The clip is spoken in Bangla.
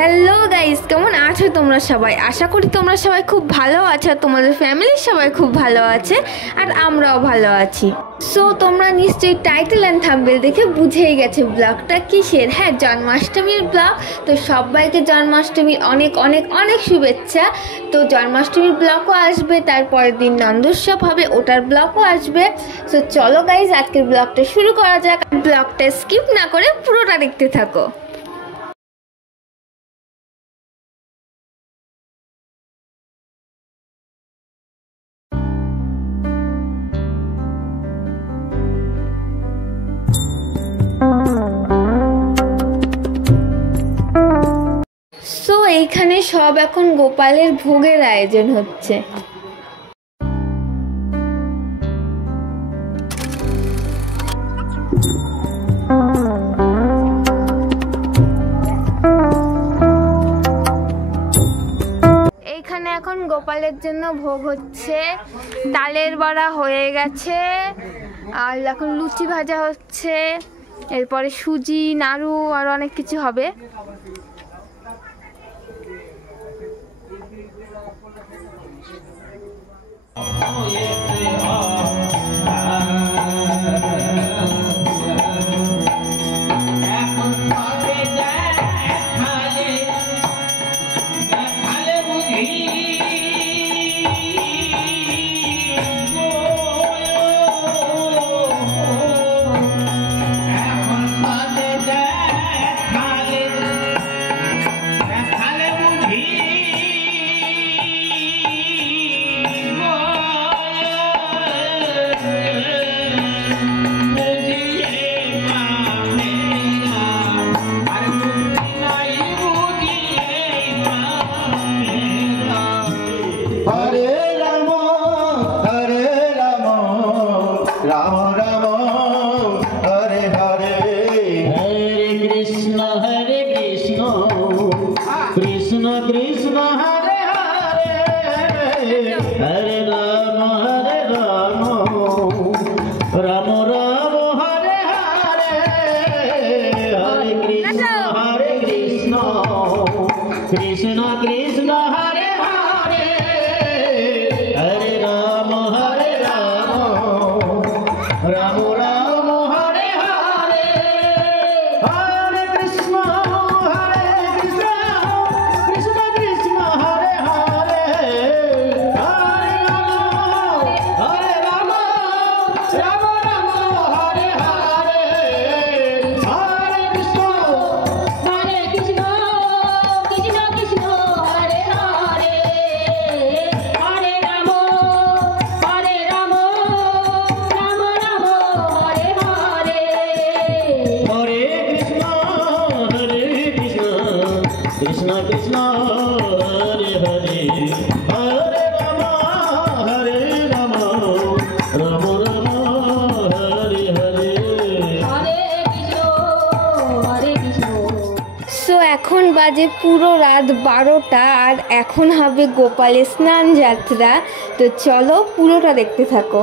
হ্যালো গাইস, কেমন আছো তোমরা সবাই? আশা করি তোমরা সবাই খুব ভালো আছো, তোমাদের ফ্যামিলির সবাই খুব ভালো আছে আর আমরাও ভালো আছি। সো তোমরা নিশ্চয়ই টাইটেল অ্যান্ড থাম্বনেল দেখে বুঝেই গেছে ব্লগটা কিসের। হ্যাঁ, জন্মাষ্টমীর ব্লগ। তো সবাইকে জন্মাষ্টমীর অনেক অনেক অনেক শুভেচ্ছা। তো জন্মাষ্টমীর ব্লগও আসবে, তারপরের দিন নন্দোৎসব হবে, ওটার ব্লগও আসবে। সো চলো গাইস, আজকের ব্লগটা শুরু করা যাক। ব্লগটা স্কিপ না করে পুরোটা দেখতে থাকো। সো এইখানে সব এখন গোপালের ভোগের আয়োজন হচ্ছে। এইখানে এখন গোপালের জন্য ভোগ হচ্ছে। তালের বড়া হয়ে গেছে, আর এখন লুচি ভাজা হচ্ছে, এরপরে সুজি, নাড়ু আর অনেক কিছু হবে। এখন বাজে পুরো রাত 12টা, আর এখন হবে গোপালের স্নান যাত্রা। তো চলো পুরোটা দেখতে থাকো।